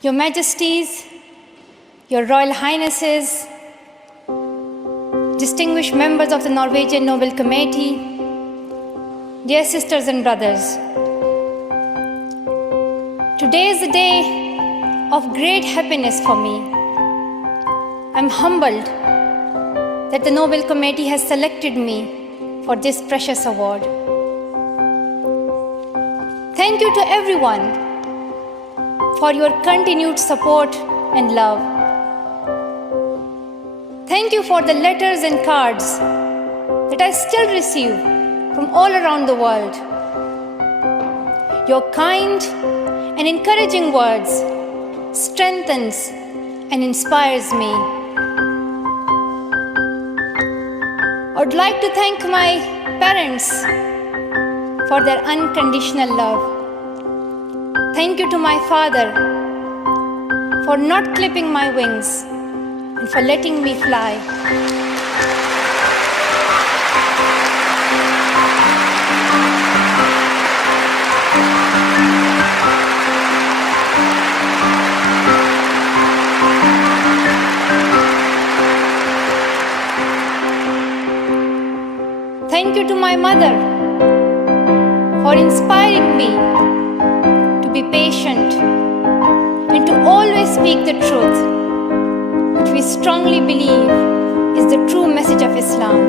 Your Majesties, Your Royal Highnesses, distinguished members of the Norwegian Nobel Committee, dear sisters and brothers, today is a day of great happiness for me. I'm humbled that the Nobel Committee has selected me for this precious award. Thank you to everyone for your continued support and love. Thank you for the letters and cards that I still receive from all around the world. Your kind and encouraging words strengthens and inspires me. I would like to thank my parents for their unconditional love. Thank you to my father for not clipping my wings and for letting me fly. Thank you to my mother for inspiring me to be patient and to always speak the truth, which we strongly believe is the true message of Islam.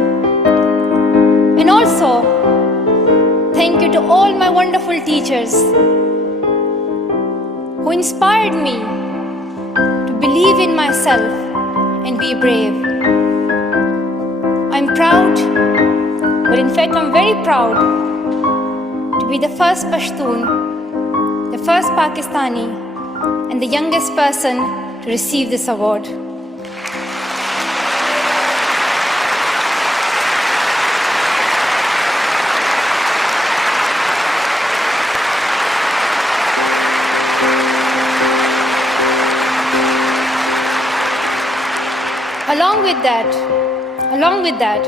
And also, thank you to all my wonderful teachers who inspired me to believe in myself and be brave. I'm proud, but in fact I'm very proud to be the first Pashtun, the first Pakistani, and the youngest person to receive this award. Along with that,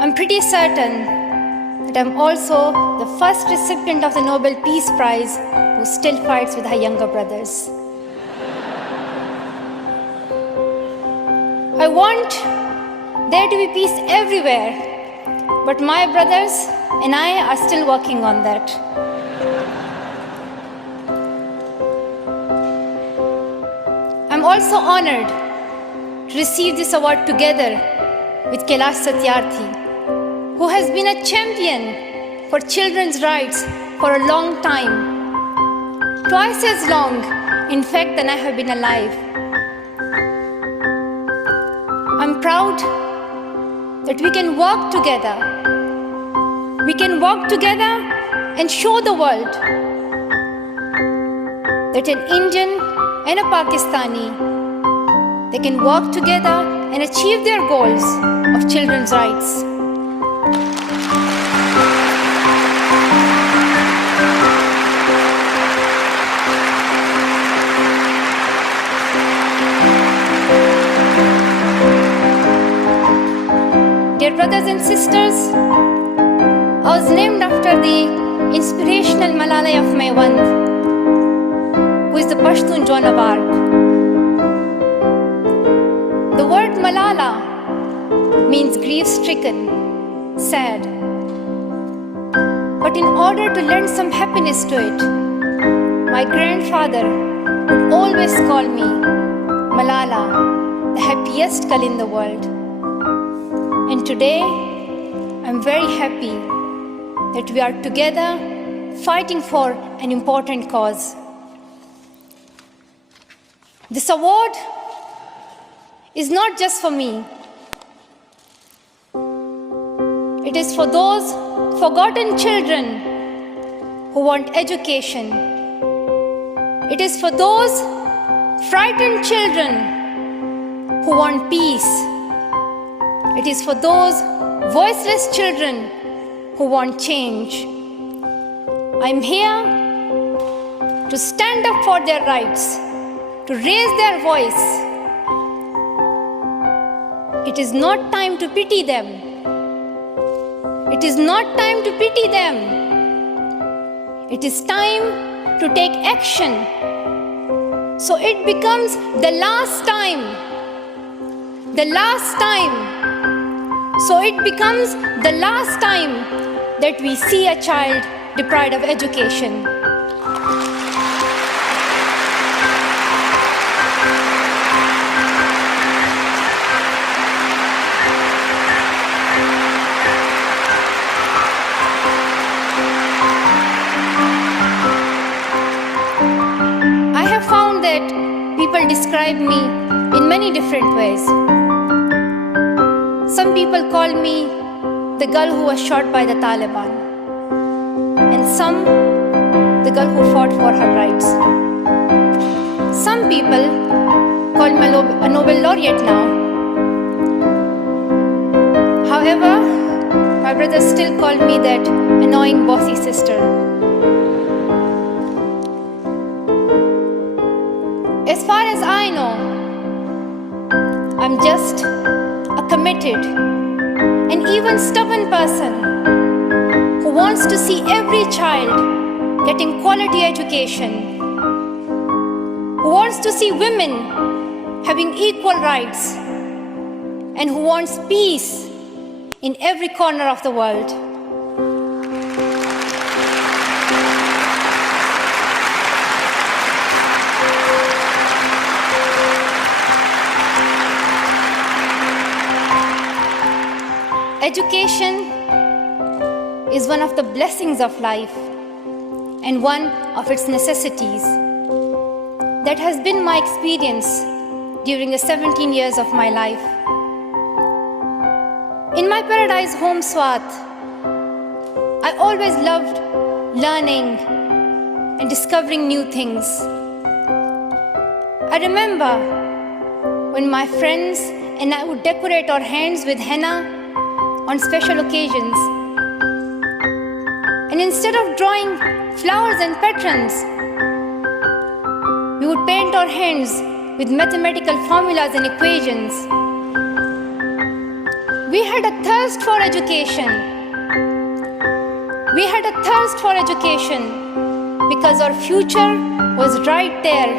I'm pretty certain that I'm also the first recipient of the Nobel Peace Prize who still fights with her younger brothers. I want there to be peace everywhere, but my brothers and I are still working on that. I'm also honored to receive this award together with Kailash Satyarthi, who has been a champion for children's rights for a long time, twice as long, in fact, than I have been alive. I'm proud that we can work together. We can work together and show the world that an Indian and a Pakistani, they can work together and achieve their goals of children's rights. Dear brothers and sisters, I was named after the inspirational Malala of Maiwand, who is the Pashtun Joan of Arc. The word Malala means grief-stricken, sad. But in order to lend some happiness to it, my grandfather would always call me Malala, the happiest girl in the world. And today, I'm very happy that we are together fighting for an important cause. This award is not just for me. It is for those forgotten children who want education. It is for those frightened children who want peace. It is for those voiceless children who want change. I'm here to stand up for their rights, to raise their voice. It is not time to pity them. It is not time to pity them. It is time to take action So it becomes the last time. The last time. So it becomes the last time that we see a child deprived of education. I have found that people describe me in many different ways. Some people call me the girl who was shot by the Taliban, and some the girl who fought for her rights. Some people call me a Nobel laureate now. However, my brothers still call me that annoying bossy sister. As far as I know, I'm just a committed and even stubborn person who wants to see every child getting quality education, who wants to see women having equal rights, and who wants peace in every corner of the world. Education is one of the blessings of life and one of its necessities. That has been my experience during the 17 years of my life. In my paradise home, Swat, I always loved learning and discovering new things. I remember when my friends and I would decorate our hands with henna on special occasions. And instead of drawing flowers and patterns, we would paint our hands with mathematical formulas and equations. We had a thirst for education. We had a thirst for education because our future was right there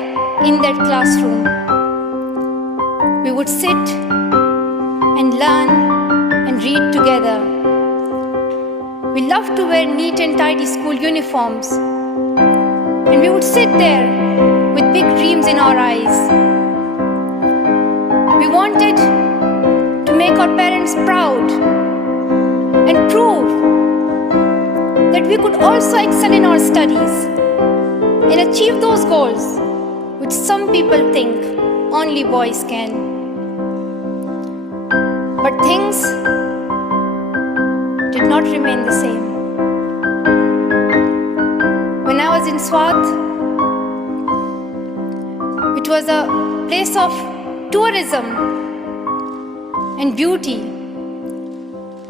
in that classroom. We would sit and learn and read together. We loved to wear neat and tidy school uniforms, and we would sit there with big dreams in our eyes. We wanted to make our parents proud and prove that we could also excel in our studies and achieve those goals which some people think only boys can. But things did not remain the same. When I was in Swat, which was a place of tourism and beauty,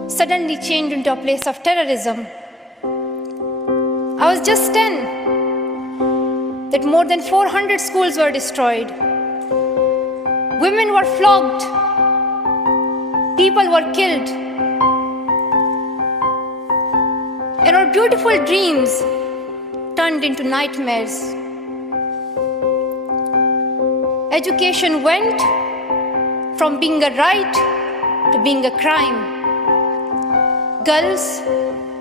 suddenly changed into a place of terrorism. I was just 10 that more than 400 schools were destroyed. Women were flogged. People were killed. And our beautiful dreams turned into nightmares. Education went from being a right to being a crime. Girls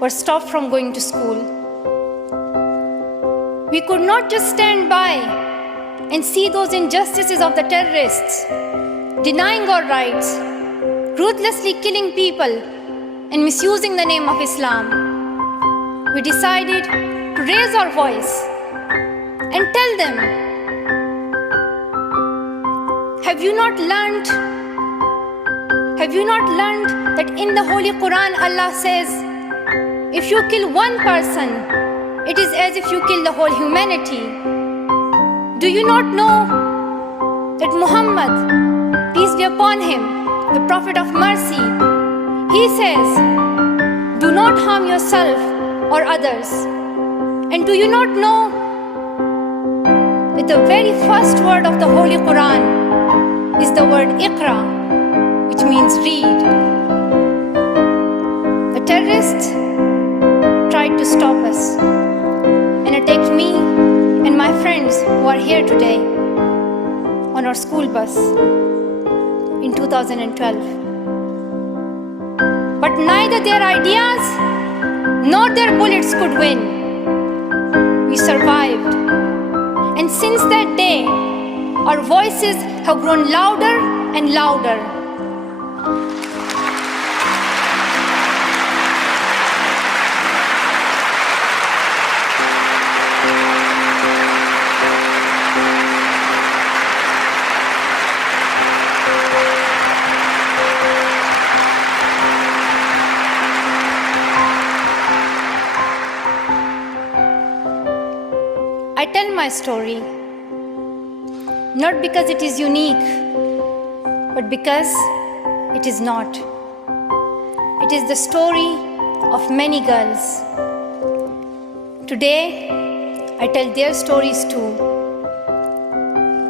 were stopped from going to school. We could not just stand by and see those injustices of the terrorists, denying our rights, ruthlessly killing people and misusing the name of Islam. We decided to raise our voice and tell them, have you not learned that in the Holy Quran Allah says, if you kill one person, it is as if you kill the whole humanity? Do you not know that Muhammad, peace be upon him, the Prophet of mercy, he says, do not harm yourself or others. And do you not know that the very first word of the Holy Quran is the word Iqra, which means read? The terrorists tried to stop us and attacked me and my friends who are here today. on our school bus in 2012. But neither their ideas nor their bullets could win. We survived. And since that day, our voices have grown louder and louder. I tell my story, not because it is unique, but because it is not. It is the story of many girls. Today, I tell their stories too.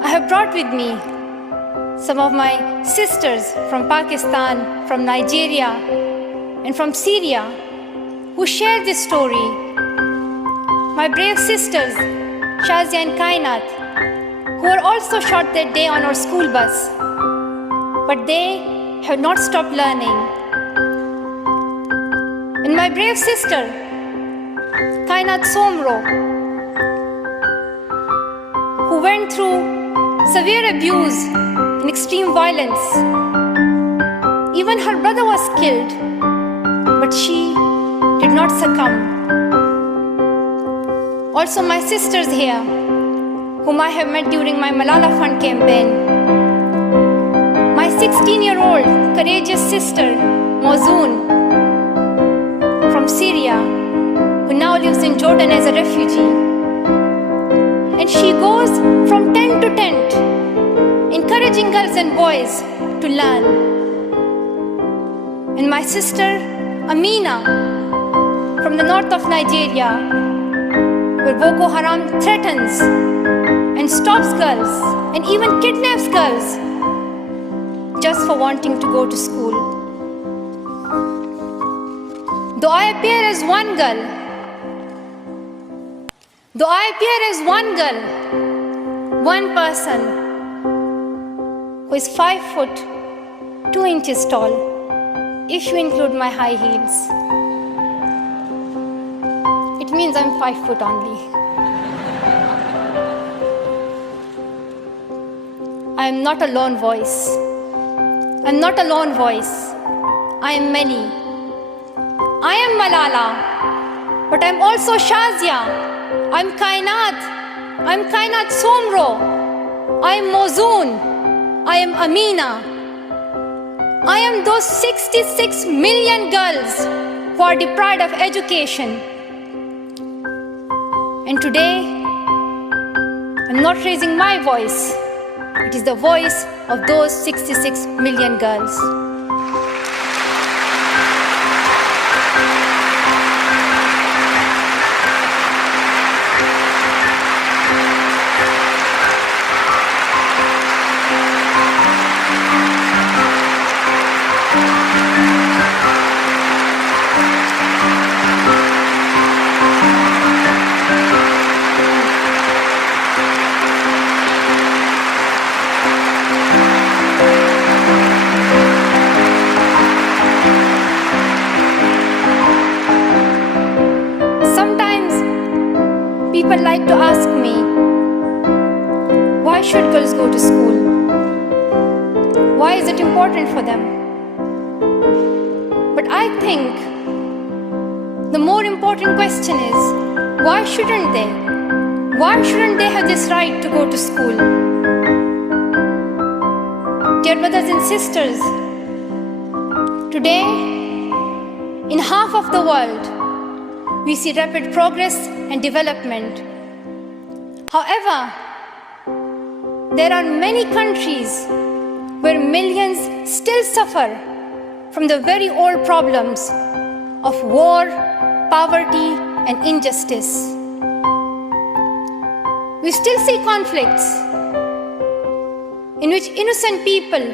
I have brought with me some of my sisters from Pakistan, from Nigeria, and from Syria who share this story. My brave sisters, Shazia and Kainat, who were also shot that day on our school bus, but they have not stopped learning. And my brave sister, Kainat Somro, who went through severe abuse and extreme violence. Even her brother was killed, but she did not succumb. Also my sisters here, whom I have met during my Malala Fund campaign. My 16-year-old courageous sister, Mozoon, from Syria, who now lives in Jordan as a refugee. And she goes from tent to tent, encouraging girls and boys to learn. And my sister, Amina, from the north of Nigeria, where Boko Haram threatens and stops girls and even kidnaps girls just for wanting to go to school. Though I appear as one girl, one person who is 5 foot 2 inches tall, if you include my high heels, it means I'm 5 foot only. I am not a lone voice. I am many. I am Malala, but I'm also Shazia. I'm Kainat Somro. I am Mozoon. I am Amina. I am those 66 million girls who are deprived of education. And today, I'm not raising my voice. It is the voice of those 66 million girls. People like to ask me, why should girls go to school? Why is it important for them? But I think the more important question is, why shouldn't they? Why shouldn't they have this right to go to school? Dear brothers and sisters, today, in half of the world, we see rapid progress and development. However, there are many countries where millions still suffer from the very old problems of war, poverty, and injustice. We still see conflicts in which innocent people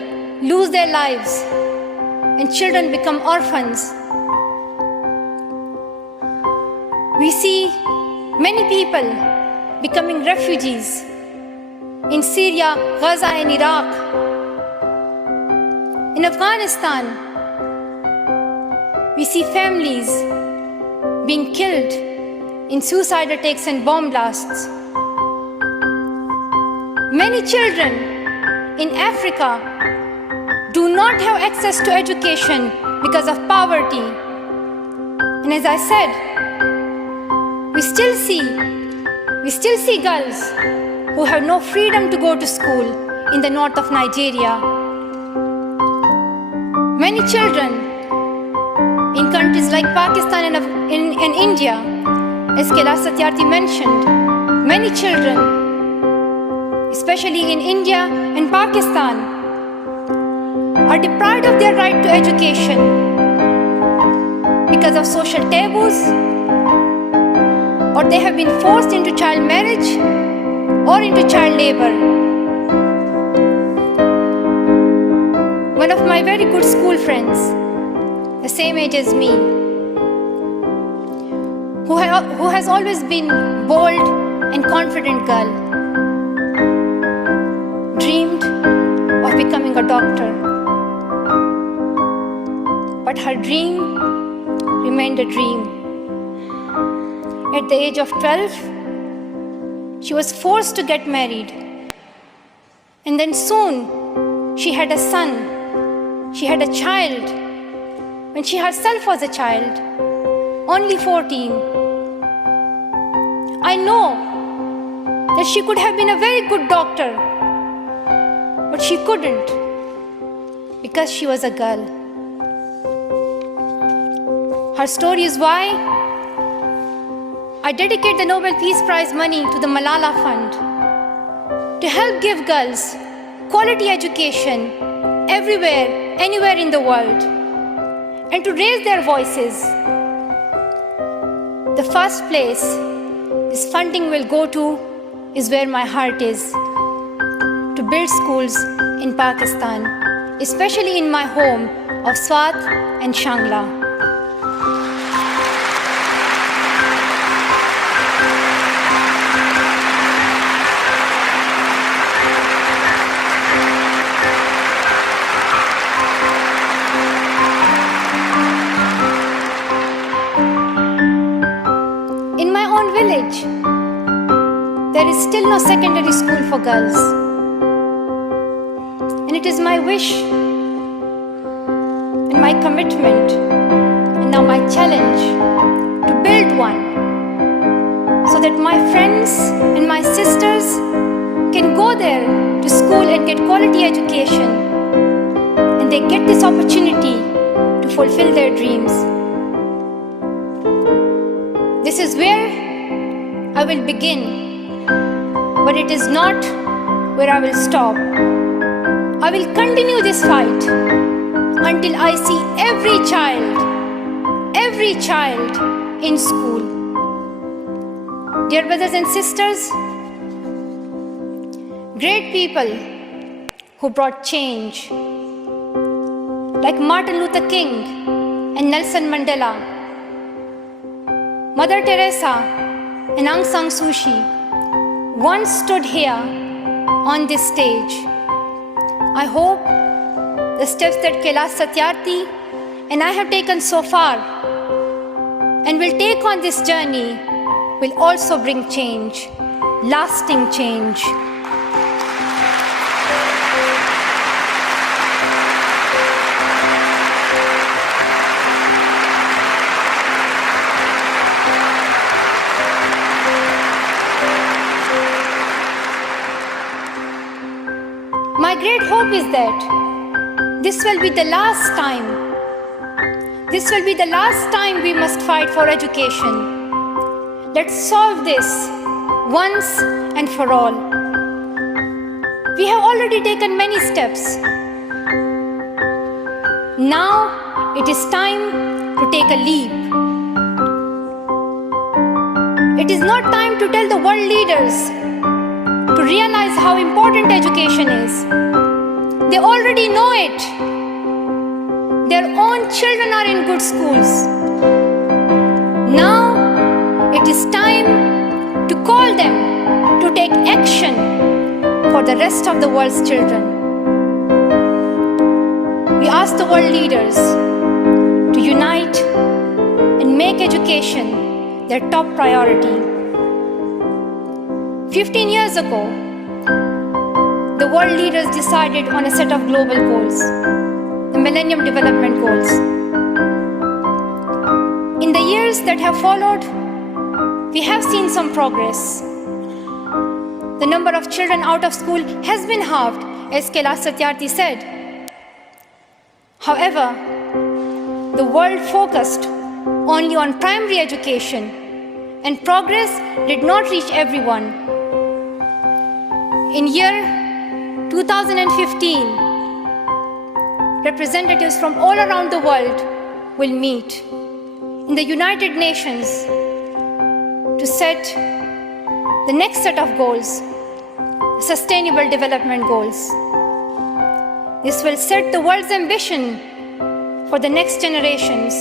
lose their lives and children become orphans. We see many people becoming refugees in Syria, Gaza, and Iraq. In Afghanistan, we see families being killed in suicide attacks and bomb blasts. Many children in Africa do not have access to education because of poverty. And as I said, we still see girls who have no freedom to go to school in the north of Nigeria. Many children in countries like Pakistan and India, as Kailash Satyarthi mentioned, many children, especially in India and Pakistan, are deprived of their right to education because of social taboos, or they have been forced into child marriage or into child labor. One of my very good school friends, the same age as me, who has always been bold and confident girl, dreamed of becoming a doctor. But her dream remained a dream. At the age of 12, she was forced to get married. And then soon, she had a son. She had a child when she herself was a child, only 14. I know that she could have been a very good doctor, but she couldn't because she was a girl. Her story is why I dedicate the Nobel Peace Prize money to the Malala Fund to help give girls quality education everywhere, anywhere in the world, and to raise their voices. The first place this funding will go to is where my heart is, to build schools in Pakistan, especially in my home of Swat and Shangla. Village, there is still no secondary school for girls. And it is my wish and my commitment and now my challenge to build one so that my friends and my sisters can go there to school and get quality education, and they get this opportunity to fulfill their dreams. This is where I will begin, but it is not where I will stop. I will continue this fight until I see every child in school. Dear brothers and sisters, great people who brought change, like Martin Luther King and Nelson Mandela, Mother Teresa and Aung San Suu Kyi, once stood here on this stage. I hope the steps that Kailash Satyarthi and I have taken so far and will take on this journey will also bring change, lasting change. My great hope is that this will be the last time. This will be the last time we must fight for education. Let's solve this once and for all. We have already taken many steps. Now it is time to take a leap. It is not time to tell the world leaders to realize how important education is. They already know it. Their own children are in good schools. Now it is time to call them to take action for the rest of the world's children. We ask the world leaders to unite and make education their top priority. 15 years ago, the world leaders decided on a set of global goals, the Millennium Development Goals. In the years that have followed, we have seen some progress. The number of children out of school has been halved, as Kailash Satyarthi said. However, the world focused only on primary education, and progress did not reach everyone. In year 2015, representatives from all around the world will meet in the United Nations to set the next set of goals, Sustainable Development Goals. This will set the world's ambition for the next generations.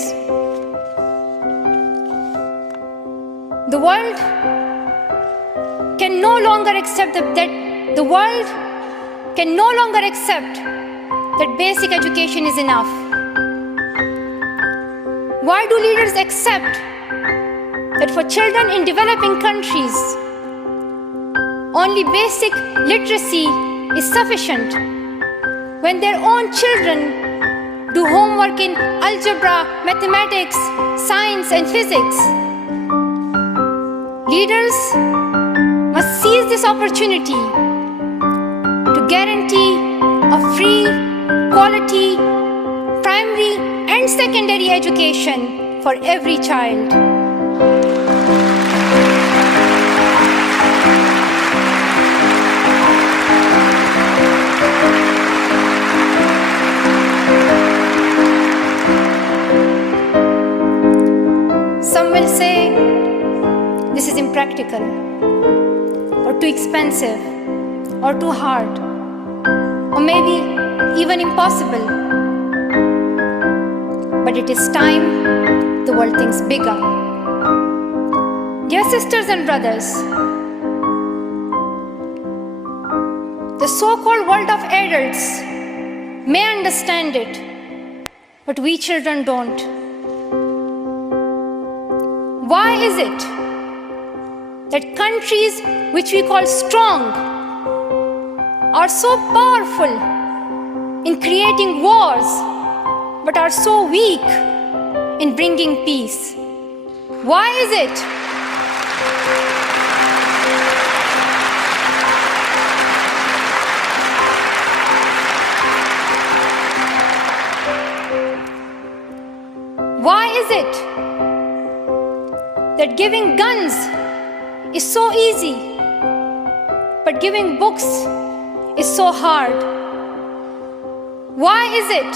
The world can no longer accept that basic education is enough. Why do leaders accept that for children in developing countries, only basic literacy is sufficient when their own children do homework in algebra, mathematics, science, and physics? Leaders must seize this opportunity to guarantee a free, quality, primary and secondary education for every child. Some will say this is impractical, or too expensive, or too hard, or maybe even impossible. But it is time the world thinks bigger. Dear sisters and brothers, the so-called world of adults may understand it, but we children don't. Why is it that countries which we call strong are so powerful in creating wars, but are so weak in bringing peace? Why is it? Why is it that giving guns is so easy, but giving books is so hard? Why is it?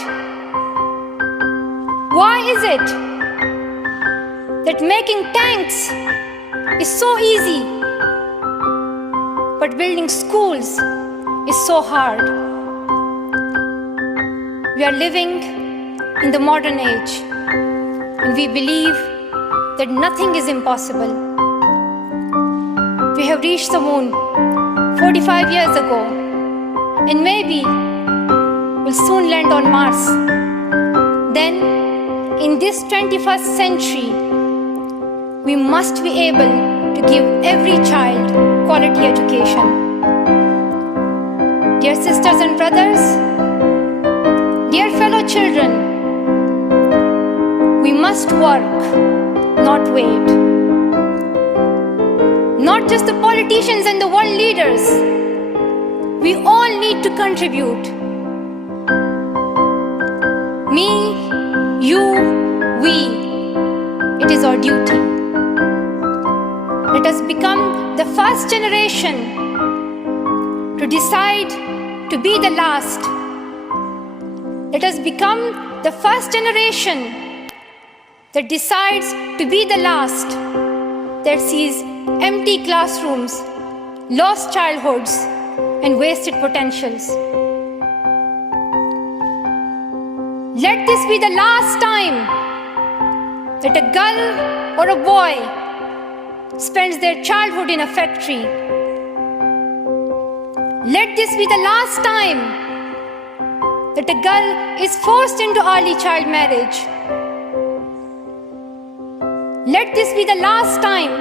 Why is it that making tanks is so easy, but building schools is so hard? We are living in the modern age, and we believe that nothing is impossible. We have reached the moon 45 years ago, and maybe we'll soon land on Mars. Then, in this 21st century, we must be able to give every child quality education. Dear sisters and brothers, dear fellow children, we must work, not wait. Not just the politicians and the world leaders. We all need to contribute. Me, you, we. It is our duty. Let us become the first generation to decide to be the last. Let us become the first generation that decides to be the last, that sees empty classrooms, lost childhoods, and wasted potentials. Let this be the last time that a girl or a boy spends their childhood in a factory. Let this be the last time that a girl is forced into early child marriage. Let this be the last time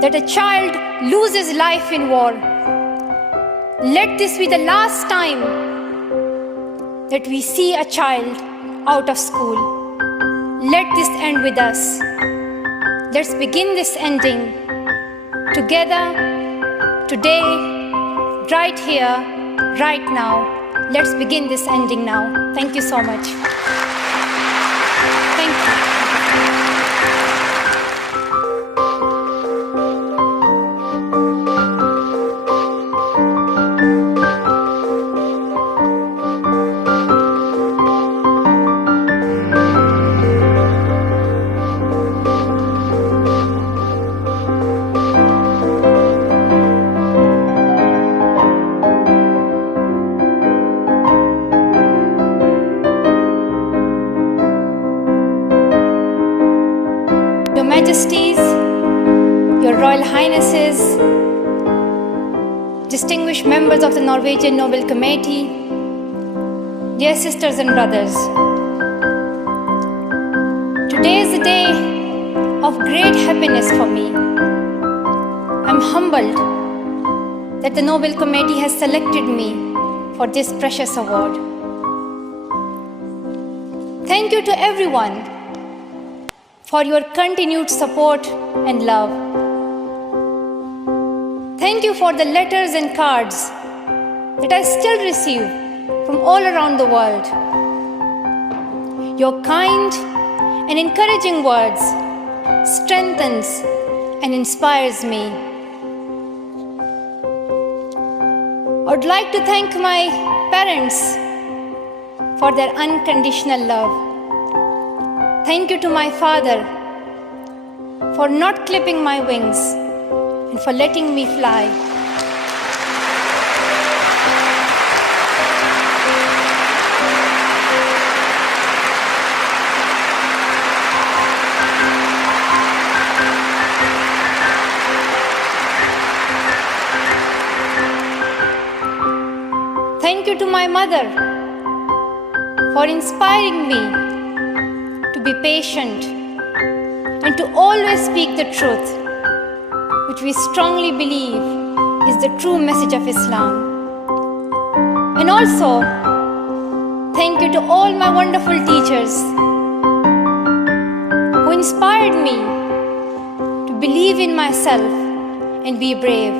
that a child loses life in war. Let this be the last time that we see a child out of school. Let this end with us. Let's begin this ending together, today, right here, right now. Let's begin this ending now. Thank you so much. Thank you. Distinguished members of the Norwegian Nobel Committee, dear sisters and brothers, today is a day of great happiness for me. I'm humbled that the Nobel Committee has selected me for this precious award. Thank you to everyone for your continued support and love. Thank you for the letters and cards that I still receive from all around the world. Your kind and encouraging words strengthens and inspires me. I would like to thank my parents for their unconditional love. Thank you to my father for not clipping my wings and for letting me fly. Thank you to my mother for inspiring me to be patient and to always speak the truth, which we strongly believe is the true message of Islam. And also, thank you to all my wonderful teachers who inspired me to believe in myself and be brave.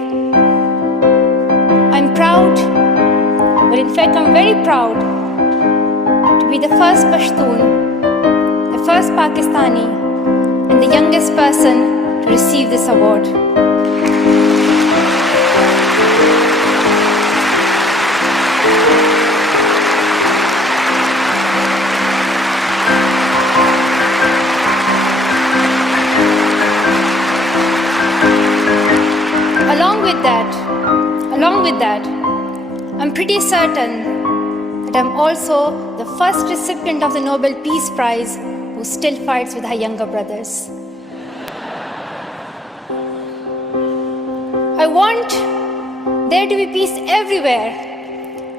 I'm proud, but in fact I'm very proud to be the first Pashtun, the first Pakistani, and the youngest person to receive this award. Along with that, I'm pretty certain that I'm also the first recipient of the Nobel Peace Prize who still fights with her younger brothers. I want there to be peace everywhere,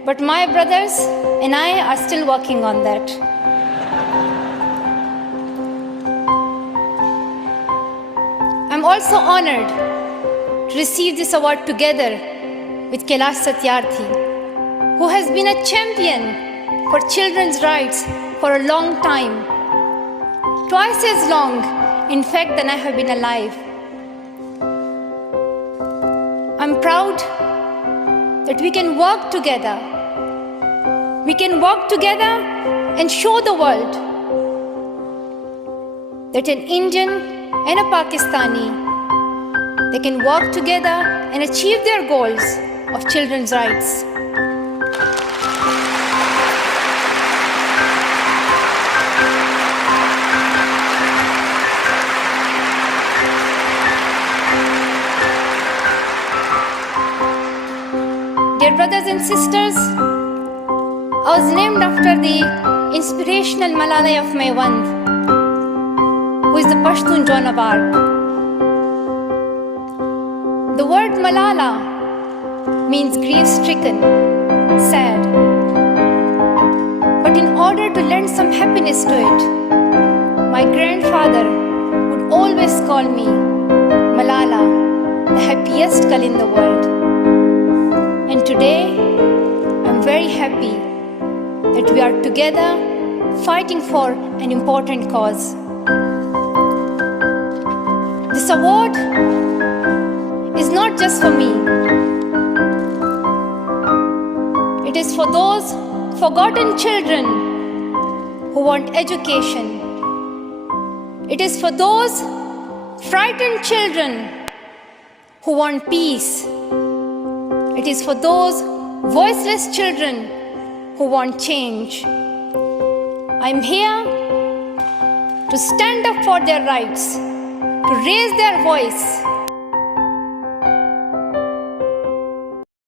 but my brothers and I are still working on that. I'm also honored to receive this award together with Kailash Satyarthi, who has been a champion for children's rights for a long time, twice as long, in fact, than I have been alive. I'm proud that we can work together. We can work together and show the world that an Indian and a Pakistani, they can work together and achieve their goals of children's rights. Dear brothers and sisters, I was named after the inspirational Malala of Maiwand, who is the Pashtun Joan of Arc. The word Malala means grief-stricken, sad. But in order to lend some happiness to it, my grandfather would always call me Malala, the happiest girl in the world. And today, I'm very happy that we are together fighting for an important cause. This award is not just for me. It is for those forgotten children who want education. It is for those frightened children who want peace. It is for those voiceless children who want change. I'm here to stand up for their rights, to raise their voice,